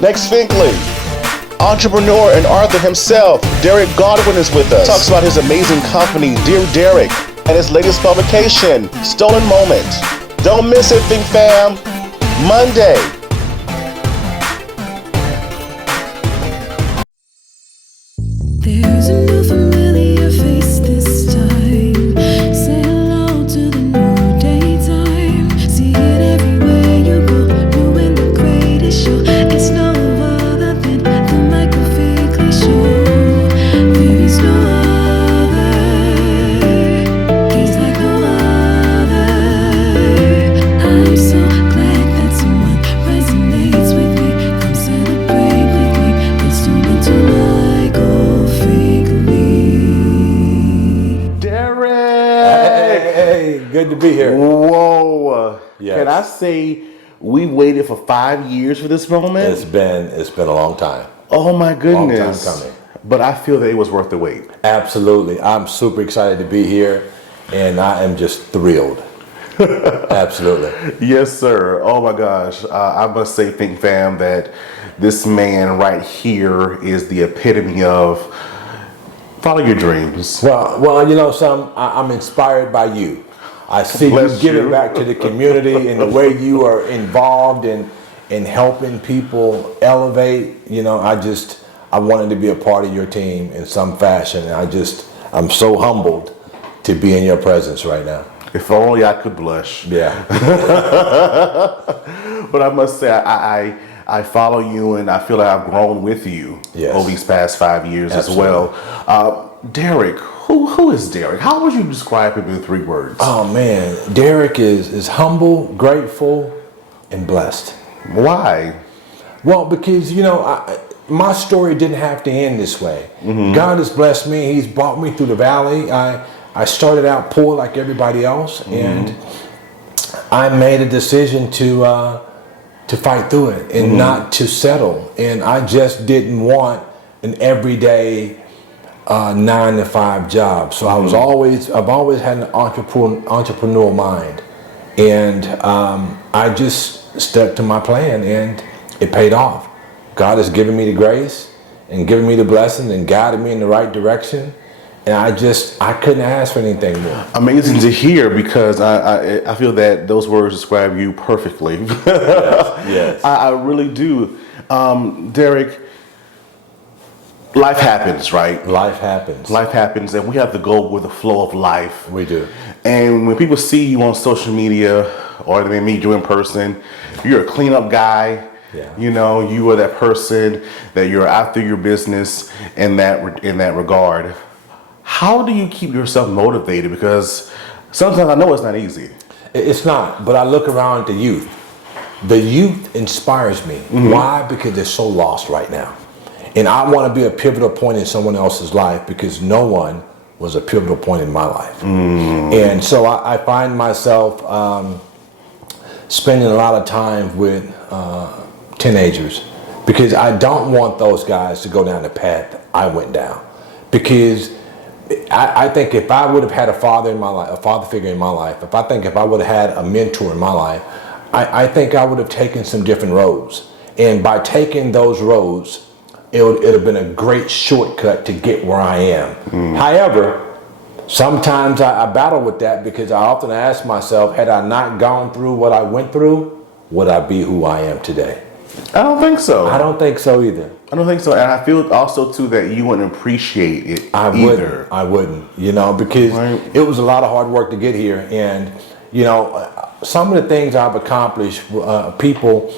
Next, Finkley. Entrepreneur and author himself, Derrick Godwin is with us. Talks about his amazing company, Dear Derrick, and his latest publication, Stolen Moment. Don't miss it, Fink Fam. Monday. There's a new familiar face this time. Say hello to the new daytime. See it everywhere you go. New and the greatest show. It's no other than the Michael Finkley Show. There is no other. He's like no other. I'm so glad that someone resonates with me. Come celebrate with me. Let's tune into Michael Finkley. Derrick! Hey, good to be here. Whoa. Yes. Can I say we waited for 5 years for this moment? It's been a long time. Oh my goodness. Long time coming. But I feel that it was worth the wait. Absolutely. I'm super excited to be here, and I am just thrilled. Absolutely. Yes, sir. Oh my gosh. I must say, Fink Fam, that this man right here is the epitome of follow your dreams. Well, you know, I'm inspired by you. I see you Bless giving you. back to the community and the way you are involved in helping people elevate. You know, I wanted to be a part of your team in some fashion. And I'm so humbled to be in your presence right now. If only I could blush. Yeah. But I must say, I follow you, and I feel like I've grown with you Yes. over these past 5 years Absolutely. as well. Derrick, who is Derrick? How would you describe him in 3 words? Oh man, Derrick is humble, grateful, and blessed. Why? Well, because you know, my story didn't have to end this way. God has blessed me. He's brought me through the valley. I started out poor like everybody else, and I made a decision to fight through it and not to settle. And I just didn't want an everyday 9-to-5 job. So I've always had an entrepreneurial mind, and I just stuck to my plan, and it paid off. God has given me the grace and given me the blessing and guided me in the right direction. And I couldn't ask for anything more. Amazing to hear, because I feel that those words describe you perfectly. Yes. I really do. Derrick, life happens, right? Life happens. Life happens, and we have to go with the flow of life. We do. And when people see you on social media or they meet you in person, you're a cleanup guy. Yeah. You know, you are that person that you're after your business in that regard. How do you keep yourself motivated? Because sometimes I know it's not easy. It's not, but I look around at the youth. The youth inspires me. Why? Because they're so lost right now. And I want to be a pivotal point in someone else's life, because no one was a pivotal point in my life. And so I find myself spending a lot of time with teenagers, because I don't want those guys to go down the path I went down. Because I think if I would have had a father in my life, a father figure in my life, if I would have had a mentor in my life, I think I would have taken some different roads. And by taking those roads, it would have been a great shortcut to get where I am. However, sometimes I battle with that, because I often ask myself, had I not gone through what I went through, would I be who I am today? I don't think so. I don't think so either. I don't think so. And I feel also, too, that you wouldn't appreciate it either. I wouldn't, you know, because it was a lot of hard work to get here. And, you know, some of the things I've accomplished, people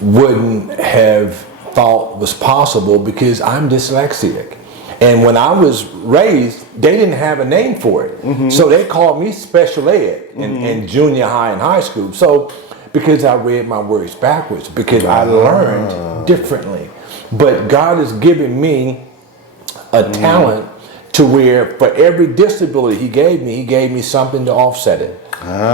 wouldn't have thought was possible, because I'm dyslexic. And when I was raised, they didn't have a name for it. So they called me special ed in junior high and high school. So because I read my words backwards, because I learned differently. But God has given me a talent to where for every disability He gave me something to offset it.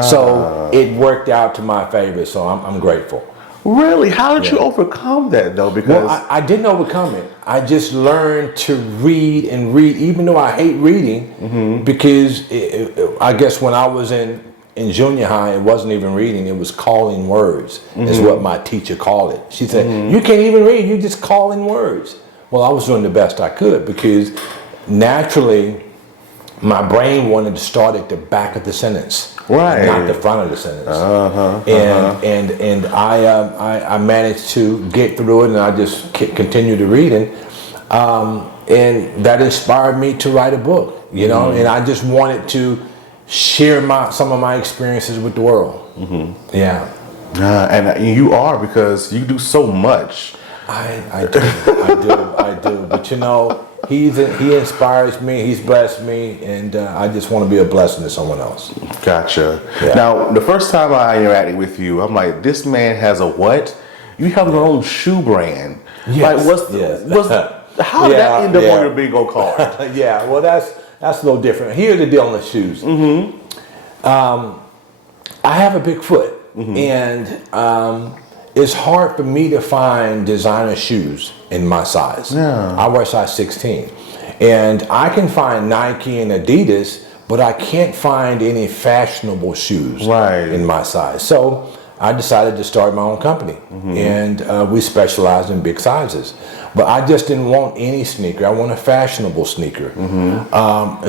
So it worked out to my favor, so I'm grateful. Really? How did you overcome that, though? Because Well, I didn't overcome it. I just learned to read and read, even though I hate reading, because I guess when I was in in junior high, it wasn't even reading, it was calling words, is what my teacher called it. She said, you can't even read, you're just calling words. Well, I was doing the best I could because naturally my brain wanted to start at the back of the sentence, right, not the front of the sentence. And I managed to get through it, and I just continued to reading, and that inspired me to write a book. You know, and I just wanted to share some of my experiences with the world. Yeah. And you are, because you do so much. I do. But you know, he inspires me. He's blessed me, and I just want to be a blessing to someone else. Gotcha. Yeah. Now, the first time I interacted with you, I'm like, this man has a what? You have your own shoe brand. Yes. Like, how did that end up on your bingo card? Yeah. Well, that's a little different. Here's the deal on the shoes. I have a big foot, and it's hard for me to find designer shoes in my size. Yeah. I wear size 16. And I can find Nike and Adidas, but I can't find any fashionable shoes in my size. So I decided to start my own company. And we specialize in big sizes. But I just didn't want any sneaker. I want a fashionable sneaker.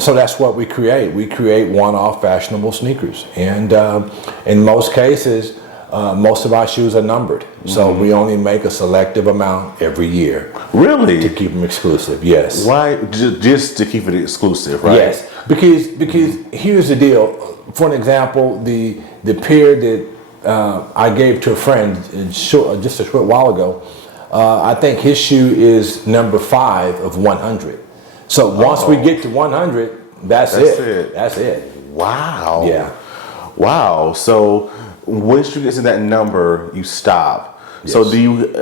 So that's what we create. We create one-off fashionable sneakers. And in most cases, most of our shoes are numbered, so we only make a selective amount every year. Really? To keep them exclusive, yes. Why? Just to keep it exclusive, right? Yes, because here's the deal. For an example, the pair that I gave to a friend just a short while ago, I think his shoe is number 5 of 100. So once we get to 100, that's it. That's it. Wow. Yeah. Wow. So once you get to that number, you stop. Yes. So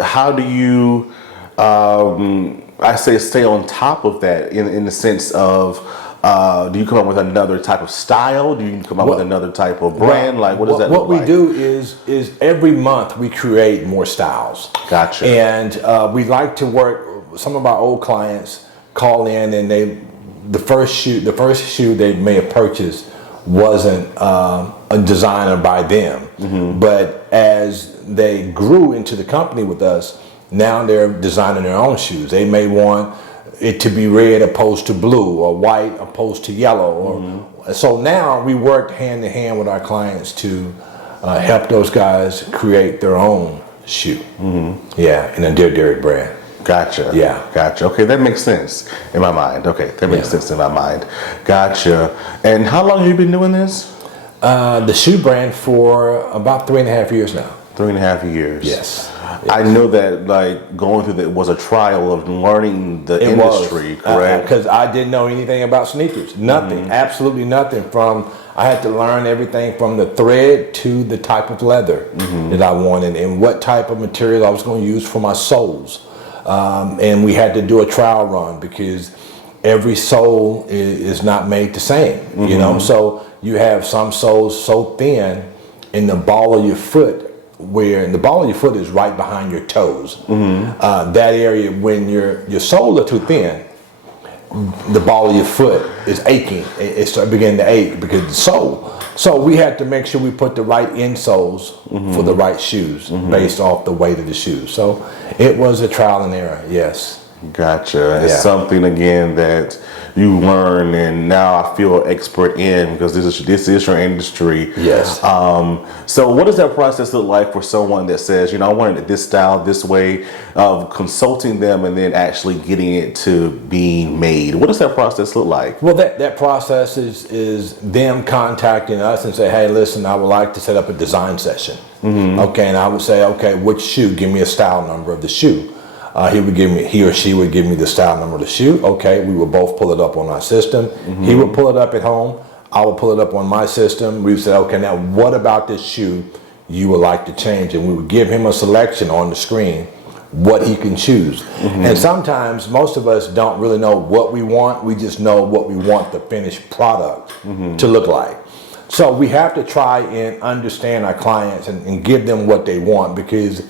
how do you, I say, stay on top of that in the sense of, do you come up with another type of style? Do you come up with another type of brand? Like, what does that look like? What we do is every month we create more styles. Gotcha. And we like to work, some of our old clients call in, and the first shoe they may have purchased wasn't a designer by them. But as they grew into the company with us, now they're designing their own shoes. They may want it to be red opposed to blue, or white opposed to yellow. So now we work hand in hand with our clients to help those guys create their own shoe. Yeah, in a Derrick brand. Gotcha. Yeah. Gotcha. Okay, that makes sense in my mind. Okay, that makes sense in my mind. Gotcha. And how long have you been doing this? The shoe brand for about 3.5 years now. 3.5 years. Yes. I know that, like, going through that was a trial of learning the industry, correct? Because I didn't know anything about sneakers. Nothing. Absolutely nothing. I had to learn everything from the thread to the type of leather that I wanted, and what type of material I was going to use for my soles. And we had to do a trial run because every sole is not made the same, you know? So you have some soles so thin in the ball of your foot, where the ball of your foot is right behind your toes. That area, when your soles are too thin, the ball of your foot is aching. It started beginning to ache because of the sole. So we had to make sure we put the right insoles for the right shoes based off the weight of the shoes. So it was a trial and error, yes. Gotcha. It's something, again, that you learn, and now I feel expert in, because this is your industry. Yes. So what does that process look like for someone that says, I wanted it this style, this way, of consulting them and then actually getting it to being made? What does that process look like? Well, that process is them contacting us and say, hey, listen, I would like to set up a design session. Okay, and I would say, okay, which shoe? Give me a style number of the shoe. He or she would give me the style number of the shoe. Okay, we would both pull it up on our system. He would pull it up at home. I would pull it up on my system. We would say, okay, now what about this shoe you would like to change? And we would give him a selection on the screen, what he can choose. And sometimes most of us don't really know what we want. We just know what we want the finished product to look like. So we have to try and understand our clients and give them what they want, because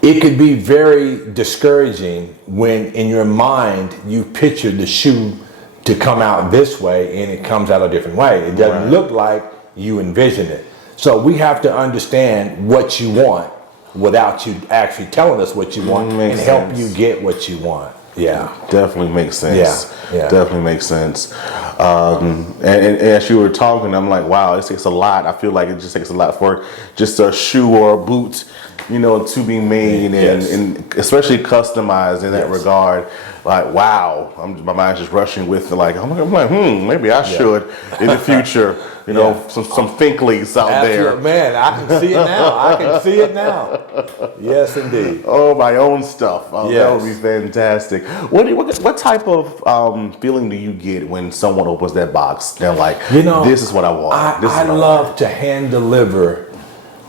it could be very discouraging when in your mind you picture the shoe to come out this way and it comes out a different way. It doesn't look like you envision it. So we have to understand what you want without you actually telling us what you want and help you get what you want. Yeah. Definitely makes sense. Yeah. Definitely makes sense. And as you were talking, I'm like, wow, it takes a lot. I feel like it just takes a lot for just a shoe or a boot, you know, to be made and especially customized in that regard. Like, wow, my mind's just rushing with like, I'm like, maybe I should in the future. You know, some Finkleys out there. Man, I can see it now. I can see it now. Yes, indeed. Oh, my own stuff. Oh, that would be fantastic. What type of feeling do you get when someone opens that box? They're like, this is what I want. I love to hand deliver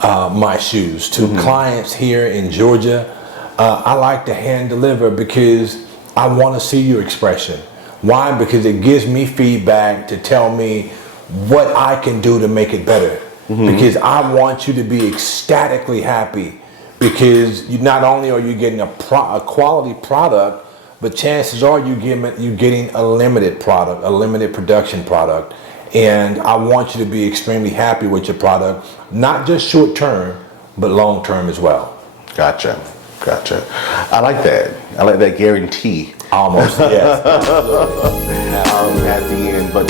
my shoes to clients here in Georgia. I like to hand deliver because I want to see your expression. Why? Because it gives me feedback to tell me what I can do to make it better. Because I want you to be ecstatically happy, because not only are you getting a quality product, but chances are you're getting a limited product, a limited production product. And I want you to be extremely happy with your product, not just short term, but long term as well. Gotcha. I like that. I like that guarantee. Almost, yes. At the end, but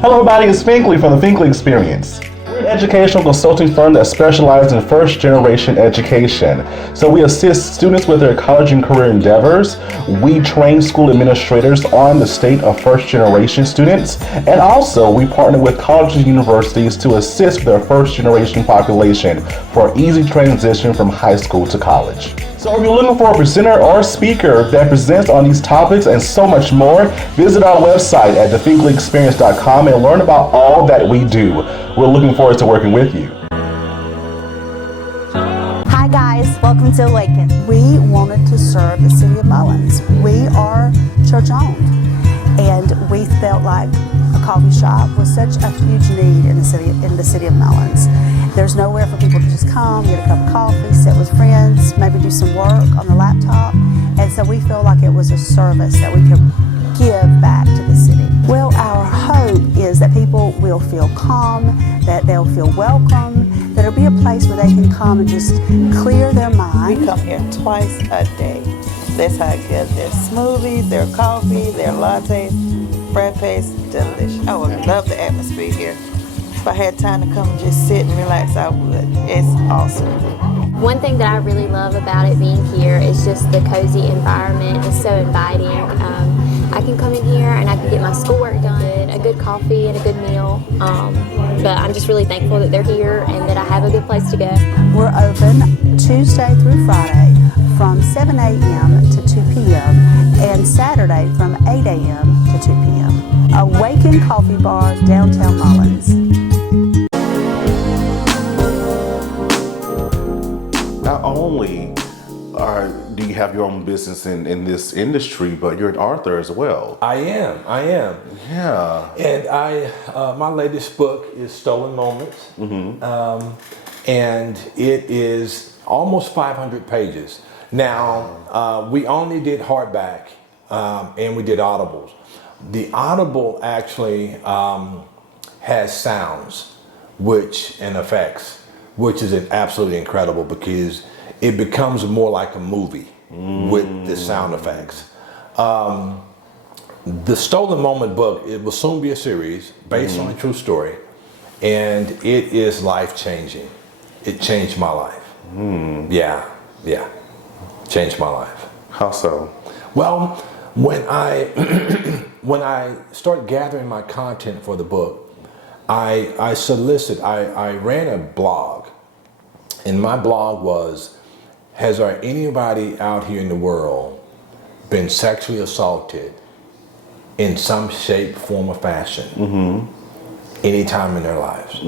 Hello everybody, it's Finkley from the Finkley Experience. We're an educational consulting firm that specializes in first generation education. So we assist students with their college and career endeavors. We train school administrators on the state of first generation students. And also we partner with colleges and universities to assist their first generation population for easy transition from high school to college. So if you're looking for a presenter or speaker that presents on these topics and so much more, visit our website at thefinkleyexperience.com and learn about all that we do. We're looking forward to working with you. Hi guys, welcome to Awaken. We wanted to serve the city of Mullins. We are church owned, and we felt like a coffee shop was such a huge need in the city of Mullins. There's nowhere for people to just come, get a cup of coffee, sit with friends, maybe do some work on the laptop. And so we feel like it was a service that we could give back to the city. Well, our hope is that people will feel calm, that they'll feel welcome, that it'll be a place where they can come and just clear their mind. We come here twice a day. That's how good their smoothies, their coffee, their lattes, frappes, delicious. I would love the atmosphere here. If I had time to come and just sit and relax, I would. It's awesome. One thing that I really love about it being here is just the cozy environment. It's so inviting. I can come in here and I can get my schoolwork done, a good coffee and a good meal. But I'm just really thankful that they're here and that I have a good place to go. We're open Tuesday through Friday from 7 a.m. to 2 p.m. and Saturday from 8 a.m. to 2 p.m. Awaken Coffee Bar, downtown Mullins. not only do you have your own business in this industry, but you're an author as well. I am. Yeah. And my latest book is Stolen Moments. And it is almost 500 pages. Now, we only did hardback and we did audibles. The audible actually has sounds and effects, which is absolutely incredible because it becomes more like a movie with the sound effects. The Stolen Moment book, it will soon be a series based on a true story, and it is life-changing. It changed my life. Yeah, changed my life. How so? Well, when I when I start gathering my content for the book, I ran a blog, and my blog was, has there anybody out here in the world been sexually assaulted in some shape, form, or fashion anytime in their lives?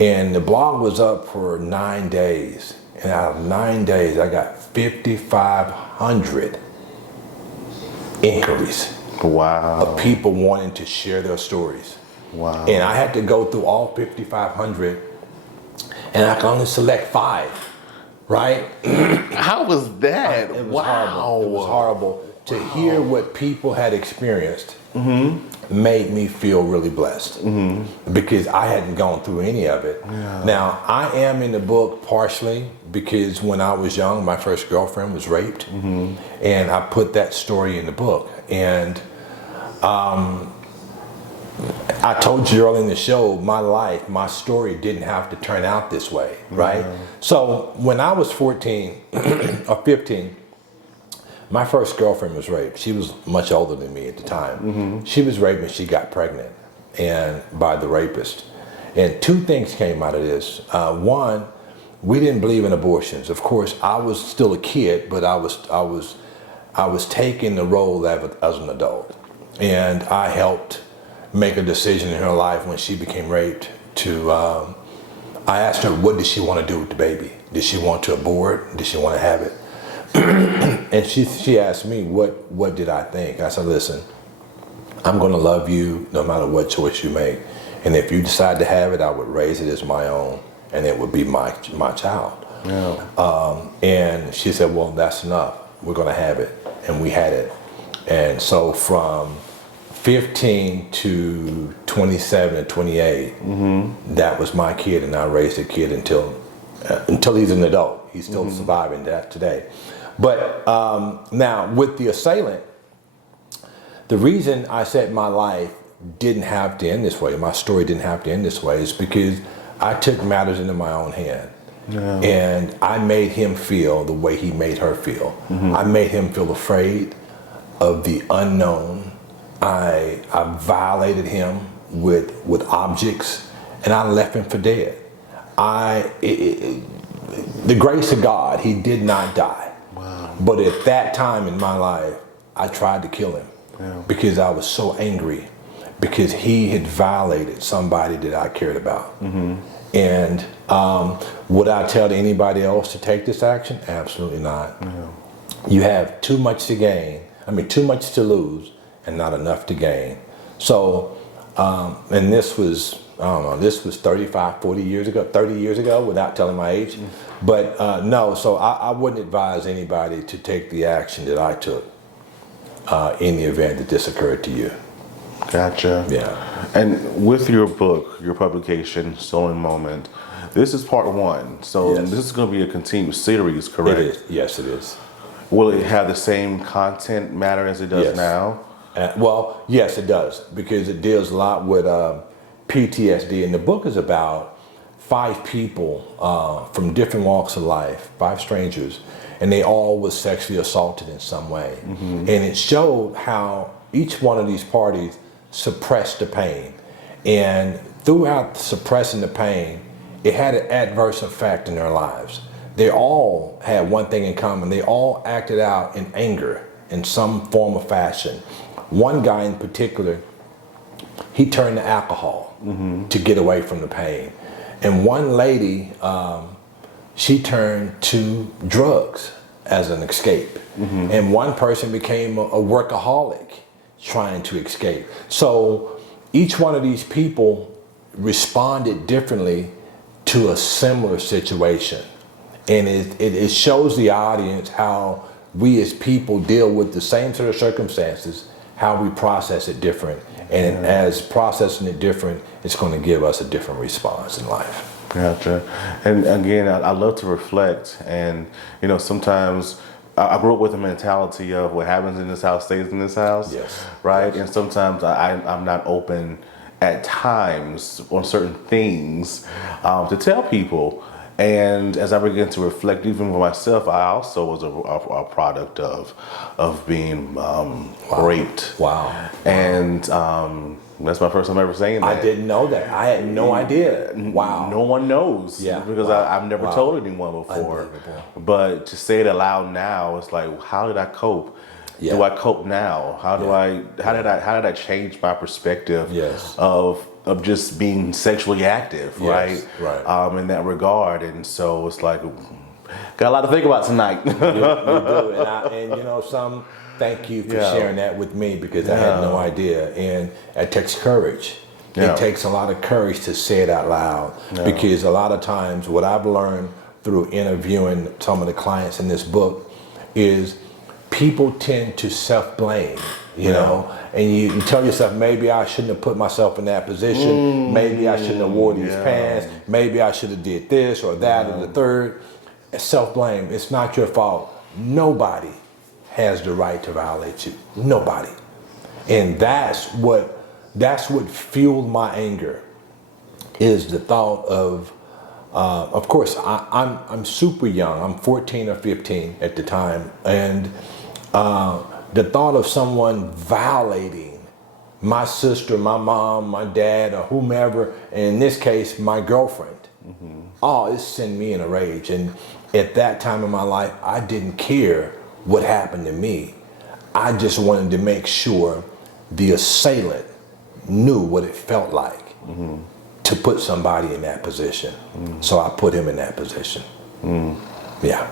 And the blog was up for 9 days, and out of 9 days I got 5,500 inquiries. Wow. Of people wanting to share their stories. Wow. And I had to go through all 5,500, and I could only select 5, right? How was that? It was horrible. It was horrible. to hear what people had experienced made me feel really blessed because I hadn't gone through any of it. Now, I am in the book partially because when I was young, my first girlfriend was raped, and I put that story in the book. And I told you earlier in the show, my life, my story didn't have to turn out this way, right? So when I was 14 or 15, my first girlfriend was raped. She was much older than me at the time. She was raped and she got pregnant and by the rapist. And two things came out of this. One, we didn't believe in abortions. Of course, I was still a kid, but I was taking the role as an adult. And I helped make a decision in her life when she became raped to, I asked her, what did she want to do with the baby? Did she want to abort? Did she want to have it? And she asked me, what did I think? I said, listen, I'm going to love you no matter what choice you make. And if you decide to have it, I would raise it as my own, and it would be my child. And she said, well, that's enough. We're going to have it. And we had it. And so from 15 to 27 and 28, that was my kid, and I raised the kid until he's an adult. He's still surviving that today. But now with the assailant, the reason I said my life didn't have to end this way, my story didn't have to end this way, is because I took matters into my own hand. And I made him feel the way he made her feel. I made him feel afraid of the unknown. I violated him with objects, and I left him for dead. The grace of God, he did not die. But at that time in my life, I tried to kill him because I was so angry because he had violated somebody that I cared about. And would I tell anybody else to take this action? Absolutely not. You have too much to gain, too much to lose and not enough to gain. So, and this was, I don't know, this was 35, 40 years ago, 30 years ago, without telling my age. But no, so I wouldn't advise anybody to take the action that I took in the event that this occurred to you. Gotcha. Yeah. And with your book, your publication, Stolen Moment, this is part one. So this is going to be a continuous series, correct? It is. Yes, it is. Will it have the same content matter as it does now? Well, yes, it does, because it deals a lot with PTSD. And the book is about 5 people from different walks of life, 5 strangers, and they all were sexually assaulted in some way. And it showed how each one of these parties suppressed the pain. And throughout suppressing the pain, it had an adverse effect in their lives. They all had one thing in common. They all acted out in anger in some form or fashion. One guy in particular, he turned to alcohol to get away from the pain. And one lady, she turned to drugs as an escape. And one person became a workaholic trying to escape. So each one of these people responded differently to a similar situation. And it shows the audience how we as people deal with the same sort of circumstances, how we process it different. And as processing it different, it's going to give us a different response in life. Gotcha. And again, I love to reflect. And, you know, sometimes I grew up with the mentality of what happens in this house stays in this house. Yes. Right? Yes. And sometimes I'm not open at times on certain things to tell people. And as I began to reflect, even for myself, I also was a product of being raped. Wow. And that's my first time ever saying that. I didn't know that. I had no idea. Wow. No one knows. Yeah. Because I've never told anyone before. But to say it aloud now, it's like, how did I cope? Do I cope now? How did I change my perspective of just being sexually active, right? In that regard. And so it's like, got a lot to think about tonight. You do. And you know, thank you for sharing that with me, because I had no idea. And it takes courage. It takes a lot of courage to say it out loud, because a lot of times what I've learned through interviewing some of the clients in this book is people tend to self-blame, you know, and you tell yourself, maybe I shouldn't have put myself in that position. Maybe I shouldn't have wore these pants. Maybe I should have did this or that or the third. Self-blame. It's not your fault. Nobody has the right to violate you. Nobody. And that's what fueled my anger, is the thought of course, I'm super young. I'm 14 or 15 at the time, and the thought of someone violating my sister, my mom, my dad, or whomever, and in this case, my girlfriend, it sent me in a rage. And at that time in my life, I didn't care what happened to me. I just wanted to make sure the assailant knew what it felt like to put somebody in that position. So I put him in that position. Yeah.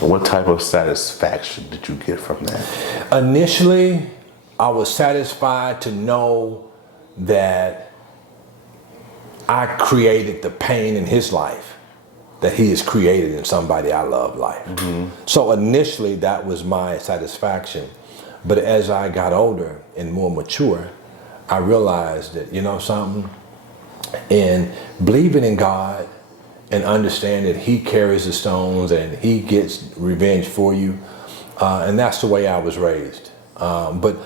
What type of satisfaction did you get from that? Initially, I was satisfied to know that I created the pain in his life that he has created in somebody I love life. So initially, that was my satisfaction. But as I got older and more mature, I realized that, you know something, and believing in God and understand that he carries the stones and he gets revenge for you. And that's the way I was raised. But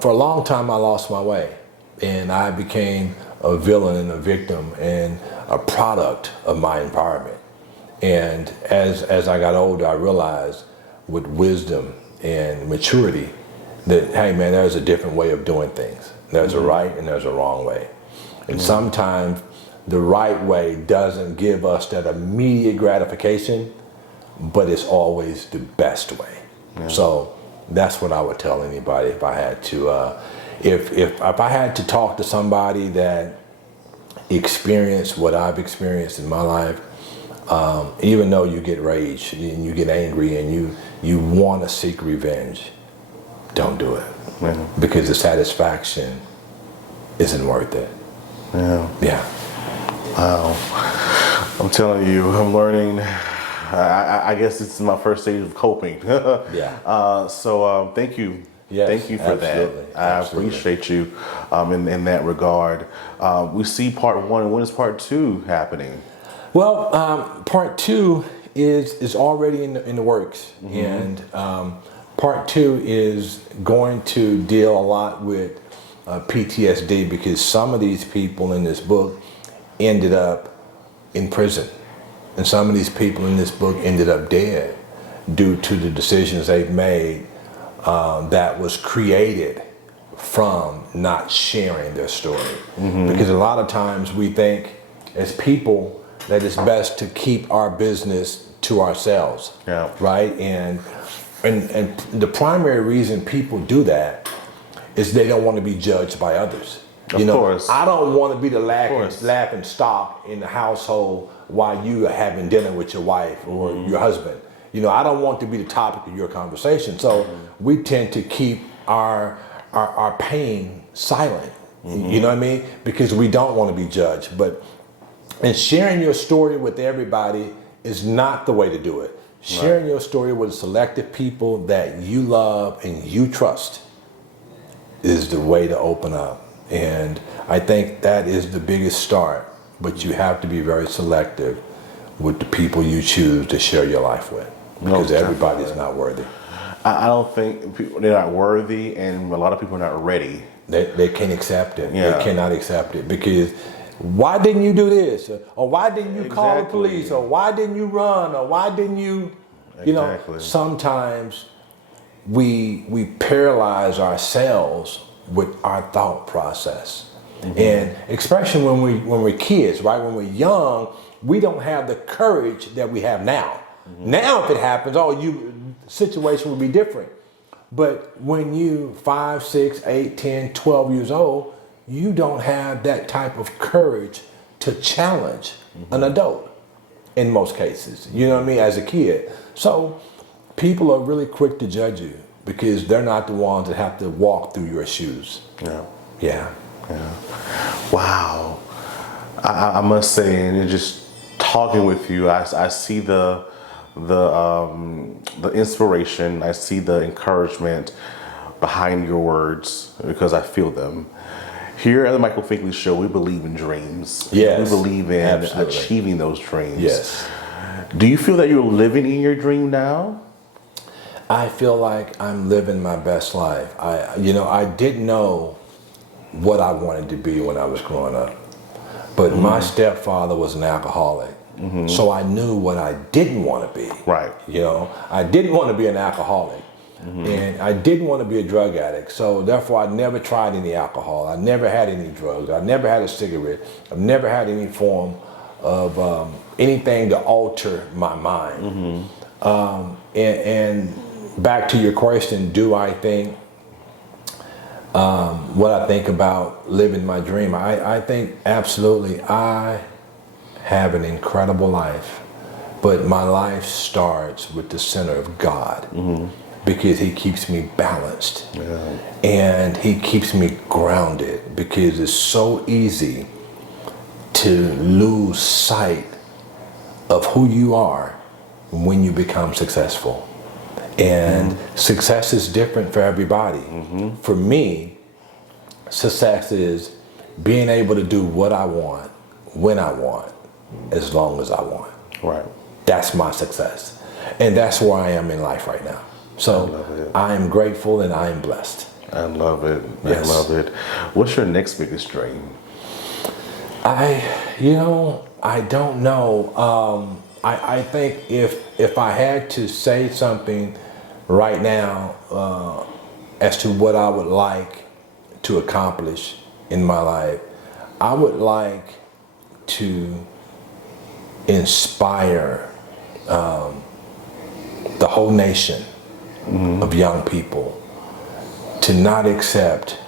for a long time, I lost my way, and I became a villain and a victim and a product of my environment. And as I got older, I realized with wisdom and maturity that, hey man, there's a different way of doing things. There's a right and there's a wrong way. And sometimes the right way doesn't give us that immediate gratification, but it's always the best way. So that's what I would tell anybody if I had to, if I had to talk to somebody that experienced what I've experienced in my life. Even though you get rage and you get angry and you want to seek revenge, don't do it. Because the satisfaction isn't worth it. Yeah. Wow. I'm telling you, I'm learning. I guess this is my first stage of coping. So thank you. Yes, thank you for absolutely, that. I appreciate you in that regard. We see part one. When is part two happening? Well, part two is already in the works, and part two is going to deal a lot with PTSD, because some of these people in this book ended up in prison, and some of these people in this book ended up dead due to the decisions they've made that was created from not sharing their story. Because a lot of times we think as people that it's best to keep our business to ourselves, right? And the primary reason people do that is they don't want to be judged by others. Of course. I don't want to be the laughing stock in the household while you are having dinner with your wife or your husband. You know, I don't want to be the topic of your conversation. So we tend to keep our pain silent. You know what I mean? Because we don't want to be judged. And sharing your story with everybody is not the way to do it. Sharing your story with selected people that you love and you trust is the way to open up. And I think that is the biggest start, but you have to be very selective with the people you choose to share your life with, because everybody's not worthy. I don't think they're not worthy, and a lot of people are not ready. They can't accept it. They cannot accept it, because why didn't you do this? Or why didn't you call the police? Or why didn't you run? Or why didn't you, you know, sometimes we paralyze ourselves with our thought process. And especially when we're kids, right? When we're young, we don't have the courage that we have now. Now if it happens, situation would be different. But when you 5, 6, 8, 10, 12 years old, you don't have that type of courage to challenge an adult in most cases, you know what I mean, as a kid. So people are really quick to judge you because they're not the ones that have to walk through your shoes. Yeah. Wow. I must say, and just talking with you, I see the the inspiration. I see the encouragement behind your words because I feel them. Here at the Michael Finkley Show, we believe in dreams. Yes, we believe in absolutely. achieving those dreams. Yes. Do you feel that you're living in your dream now? I feel like I'm living my best life. I didn't know what I wanted to be when I was growing up, but my stepfather was an alcoholic, so I knew what I didn't want to be. Right. I didn't want to be an alcoholic, and I didn't want to be a drug addict. So therefore, I never tried any alcohol. I never had any drugs. I never had a cigarette. I've never had any form of anything to alter my mind. And back to your question, do I think what I think about living my dream? I think absolutely I have an incredible life, but my life starts with the center of God because He keeps me balanced and He keeps me grounded, because it's so easy to lose sight of who you are when you become successful. And success is different for everybody. For me, success is being able to do what I want, when I want, as long as I want. Right. That's my success. And that's where I am in life right now. So I am grateful and I am blessed. I love it. Yes. I love it. What's your next biggest dream? I don't know. I think if I had to say something right now as to what I would like to accomplish in my life, I would like to inspire the whole nation of young people to not accept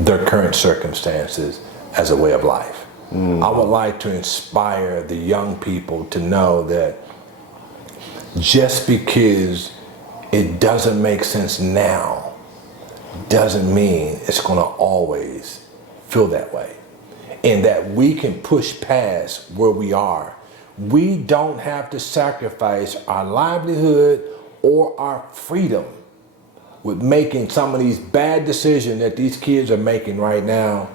their current circumstances as a way of life. I would like to inspire the young people to know that just because it doesn't make sense now doesn't mean it's going to always feel that way. And that we can push past where we are. We don't have to sacrifice our livelihood or our freedom with making some of these bad decisions that these kids are making right now.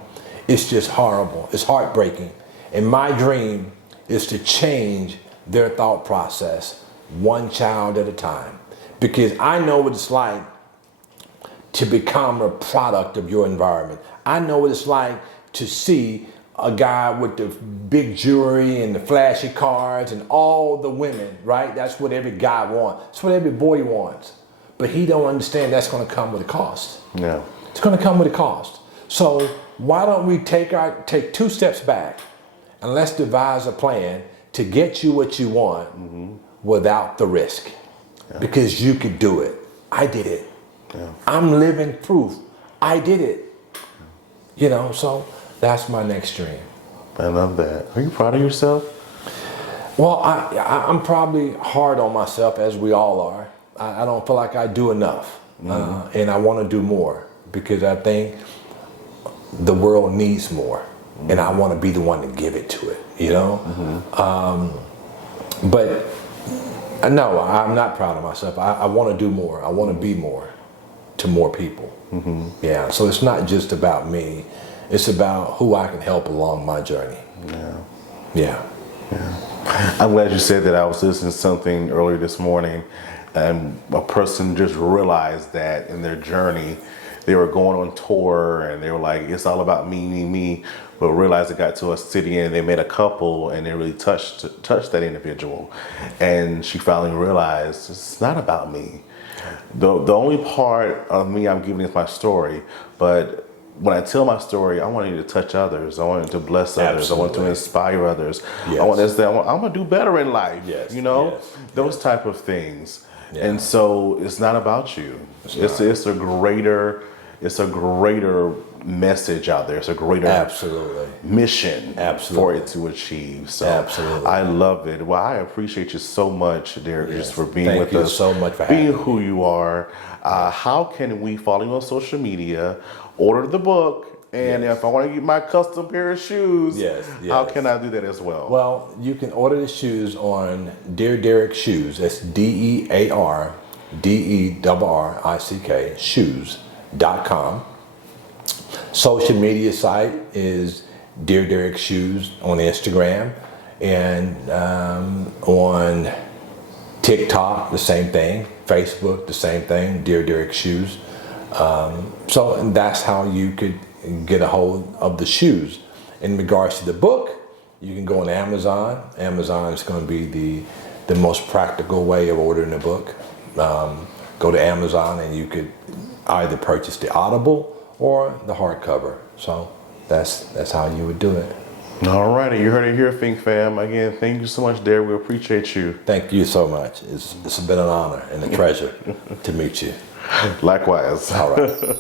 It's just horrible. It's heartbreaking. And my dream is to change their thought process one child at a time. Because I know what it's like to become a product of your environment. I know what it's like to see a guy with the big jewelry and the flashy cars and all the women, right? That's what every guy wants. That's what every boy wants. But he don't understand that's going to come with a cost. Yeah. It's going to come with a cost. So why don't we take 2 steps back and let's devise a plan to get you what you want without the risk. Because you could do it. I did it. I'm living proof. I did it. So that's my next dream. I love that. Are you proud of yourself? Well, I'm probably hard on myself, as we all are. I don't feel like I do enough. And I want to do more because I think the world needs more. And I want to be the one to give it to it, But no, I'm not proud of myself. I want to do more. I want to be more to more people. Yeah, so it's not just about me. It's about who I can help along my journey. Yeah. I'm glad you said that. I was listening to something earlier this morning, and a person just realized that in their journey, they were going on tour and they were like, it's all about me, me, me. But realized it got to a city and they met a couple and they really touched that individual. And she finally realized it's not about me. The only part of me I'm giving is my story. But when I tell my story, I want you to touch others. I want you to bless others. Absolutely. I want to inspire others. Yes. I want this. I'm going to do better in life. Yes. Those type of things. Yeah. And so it's not about you. It's a greater message out there. It's a greater mission for it to achieve. So I love it. Well, I appreciate you so much, Derrick, just for being with us. Thank you so much for having me. Being who you are. How can we follow you on social media, order the book, And Yes. if I want to get my custom pair of shoes, how can I do that as well? Well, you can order the shoes on Dear Derrick Shoes. That's DearDerrick shoes.com. Social media site is Dear Derrick Shoes on Instagram, and on TikTok the same thing, Facebook the same thing, Dear Derrick Shoes. So and that's how you could get a hold of the shoes. In regards to the book, you can go on Amazon. Amazon is going to be the most practical way of ordering a book. Go to Amazon and you could either purchase the Audible or the hardcover. So that's how you would do it. All righty, you heard it here, Fink Fam. Again, thank you so much, Derrick. We appreciate you. Thank you so much. It's been an honor and a treasure to meet you. Likewise. All right.